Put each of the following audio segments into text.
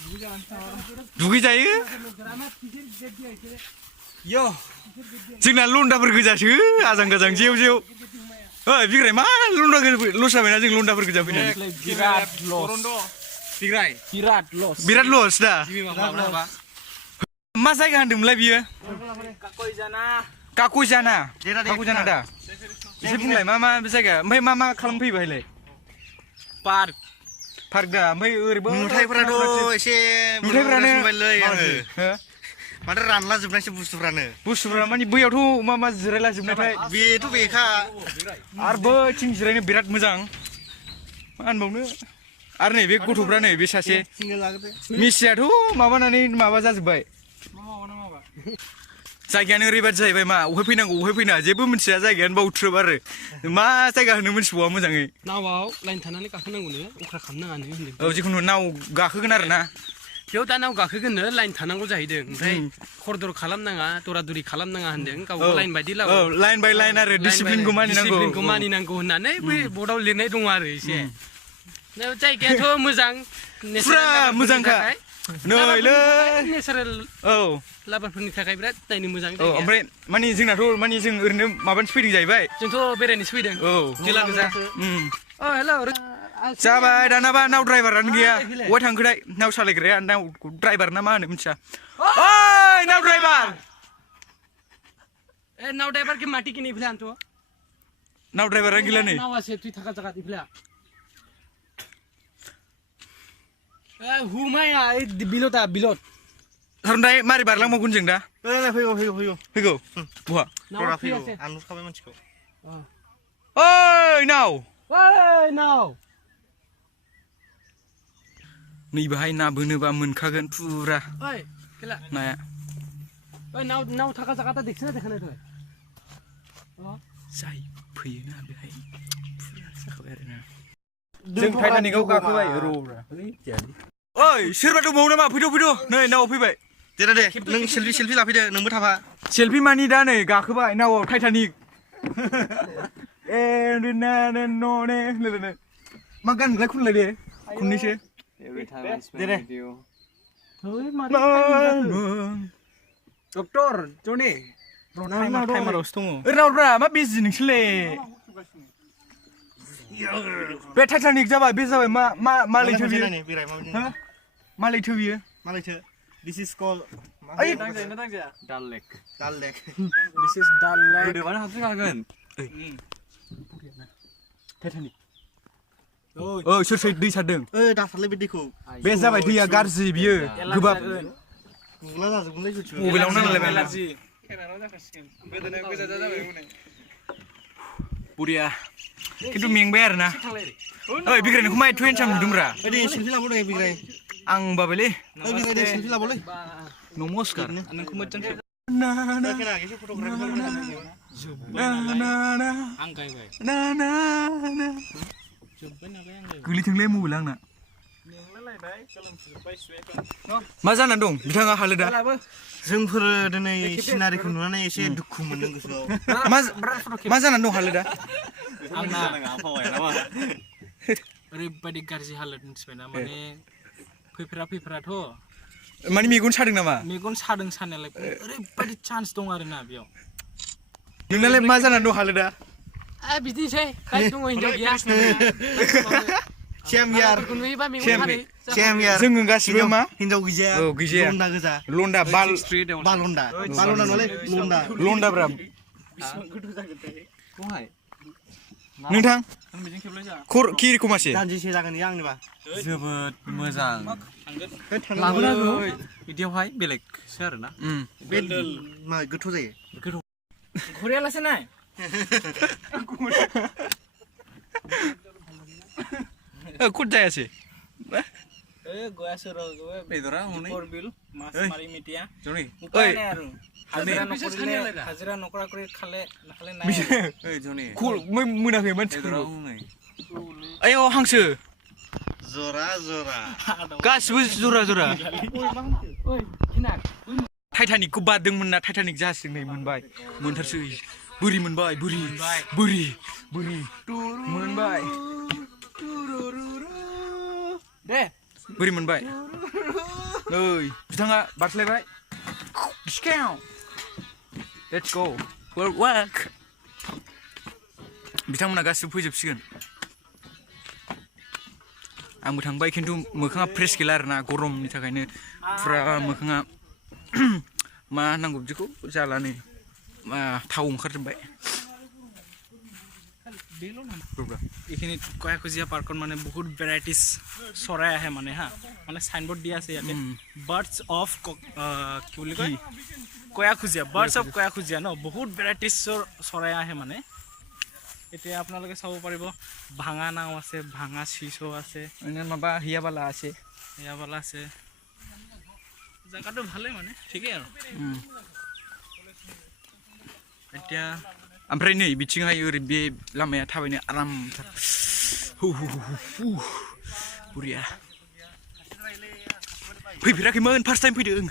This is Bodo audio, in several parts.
दुगैजायो जोंना लन्दाफोर गोजासो आजां गाजां जेव जेव ओइ बिग्राय मा लन्दा लस जाबायना जों लन्दाफोर गोजा फैनानै बिराद लस दा मा जायगा होनदोंमोनलाय बियो काकयजाना दा एसे बुंलाय मा जायगा ओमफ्राय मा खालामफैयो बाहायलाय पार्क दा ओमफ्राय ओरैबो नुथायफोराथ' एसे नुथायफोरानो माथो रानला जोबनायसो बुस्थुफ्रा माने बैयावथ' मा जिरायला जोबनायथाय बेथ' बेखा आरो बैथिं जिरायनो बिराद मोजां मा होनबावनो आरो नै बे गथ'फ्रा नै बे सासे मिसियाथ' माबानानै माबा जाजोब्बाय जायगायानो ओरैबादि जाहैबाय मा अहाय फैनांगौ अहाय फैना जेबो मिथिया जायगायानो बावथ्रोब आरो मा जायगा होनो मिथिबावा मोजाङै नावाव लाइन थानानै गाखोनांगौनो अख्रा खालामनाङानो होनदों औ जिखुनु नाव गाखोगोन आरो ना बेयाव दा नाव गाखोगोननो लाइन थानांगौ जाहैदों ओमफ्राय खरदर खालामनाङा दरादरि खालामनाङा होनदों गावबा लाइन बायदि औ लाइन बाय लाइन आरो डिसिप्लिनखौ मानिनांगौ होननानै बै बर्डआव लिरनाय दङ आरो एसे जायगायाथ' मोजां फुरा मोजांखा नैलै नेचारेल औ लाबारफोरनि थाखाय बिराद नायनो मोजां औ ओमफ्राय माने जोंनाथ' माने जों ओरैनो माबानिसो फैदों जाहैबाय जोंथ' बेरायनोसो फैदों औ जिल्ला गोजा औ हेल' जाबाय दानाबा नाव ड्राइभारानो गैया बहाय थांखोथाय नाव सालायग्राया नाव ड्राइभार ना मा होनो मिथिया ओइ नाव ड्राइभार ए नाव ड्राइभार के माटी की नहीं फिलहाल तो नाव ड्राइभारानो गैला नै नावा से तुई थाका जगह दिफला ए हुमाया ए बिलोत थारनाय मारै बारलांबावगोन जों दा फैगौ बहा आं नुखाबाय मानसिखौ ओइ नाव नैबाहाय ना बोनोबा मोनखागोन फुरा नाया नाव थाका जगह देखना देखना तो जाय फैयोना बेहाय फुरा जाखाबाय आरोना जों टाइटानिकआव गाखोबाय ओइ सोरबा दंबावो नामा फैद' नै नाव फैबाय दे नों सेलफि लाफैदो नोंबो थाफा सेलफि मानि दा नै गाखोबाय नावआव टाइटानिक मा गानलाय खनलाय दे खननैसो डक्टर जने टाइमारावसो दङ रावफ्रा मा बिजि नोंसोरलै बे टाइटानिक जाबाय बे जाबाय मा लैथो बियो मा लैथो बियो This is called Dal Lake. This is Dal Lake. गोदोबानो हाबफैखागोन टाइटानिक सोर दै सारदों दासारलै बे दैखौ बे जाबाय दैया गाज्रि बियो गोबाब गुगला जाजोबगोनलै मबाइलाव नांलायबाय एलार्जि बरिया खिन्थु मेंबाय आरोना ओइ बिग्राय नोंखौ मा एथ' हेन्डसाम नुदोंब्रा दे सेलफि लाबो दे बिग्राय आं बाबायलै बिग्राय दे सेलफि लाबोलै नमस्कार नोंखौ मोजां गोलैथोंलै मबाइला आंना मा जानानै दं बिथाङा हालोदा जोंफोर दिनै सिनारिखौ नुनानै एसे दुखु मोनदों गोसोआव मा जानानै दं हालोदा आंना ओरैबायदि गाज्रि हालोद मिथिबायना माने फैफेराथ' माने मेगन सादों नामा मेगन सादों सानायालाय ओरैबायदि चान्स दं आरोना बेयाव नोंनालाय मा जानानै दं हालोदा बिदिसै दङ हिनजाव गैया सेम यार जोङो गासिबो मा हिनजाव गैजाया औ गैजाया लन्दा गोजा लन्दा बालन्दा नङालै लन्दाब्रा नोंथां किरिखौ मासे दानजिसे जागोन इयो आंनिबा जोबोद मोजां लाबोनांगौ बिदियावहाय बेलेगसो आरोना बे मा गोथौ जायो घरियालासे नाय खुद जायासै गया सरो बेदरा हनै परबिल मास मारि मिटिया जनि ओइ हाजिरा नकरा करि खाले नाय ओइ जनि कुल मोनाखै मानसिफोरखौ आयौ हांसो जरा गासिबो जरा टाइटानिकखौ बारदोंमोन ना टाइटानिक जाहाजजों नै मोनबाय मोनथारसै बोरि मोनबाय बोरि मोनबाय दे बोरि मोनबाय नै बिथाङा बारस्लायबाय स्केव लेट्स गो वर्क बिथांमोना गासिबो फैजोबसिगोन आंबो थांबाय खिन्थु मोखाङा फ्रेस गैला आरोना गरमनि थाखायनो फुरा मोखाङा मा नांगौ बिदिखौ जाला नै थाव ओंखारजोबबाय এইখিনি কয়াকুজিয়া পাৰ্কত মানে বহুত ভেৰাইটিজ চৰাই আহে মানে হা মানে চাইনবোৰ্ড দিয়া আছে ইয়াতে বাৰ্ডছ অফ কি বুলি কয় কয়াকুজিয়া বাৰ্ডছ অফ কয়াকুজিয়া ন বহুত ভেৰাইটিজৰ চৰাই আহে মানে এতিয়া আপোনালোকে চাব পাৰিব ভাঙা নাও আছে ভাঙা চিচো আছে মাবা হিয়াবালা আছে হিয়াবালা আছে জায়গাটো ভালেই মানে ঠিকেই আৰু এতিয়া ओमफ्राय नै बिथिंहाय ओरै बे लामाया थाबायनो आरामथार बुरिया फैफेराखैमोन फार्स्ट टाइम फैदों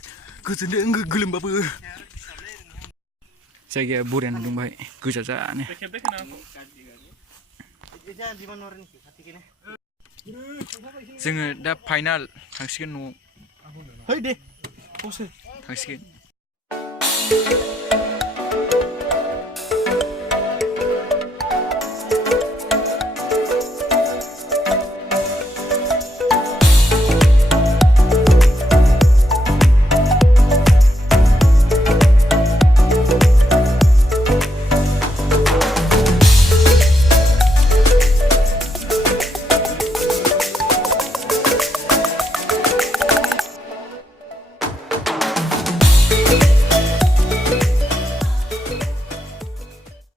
गोजोनदों गोलोमबाबो जायगाया बरिया नुदों बाहाय गोजा जानो जोङो दा फाइनाल थांसिगोन न'आव थांसिगोन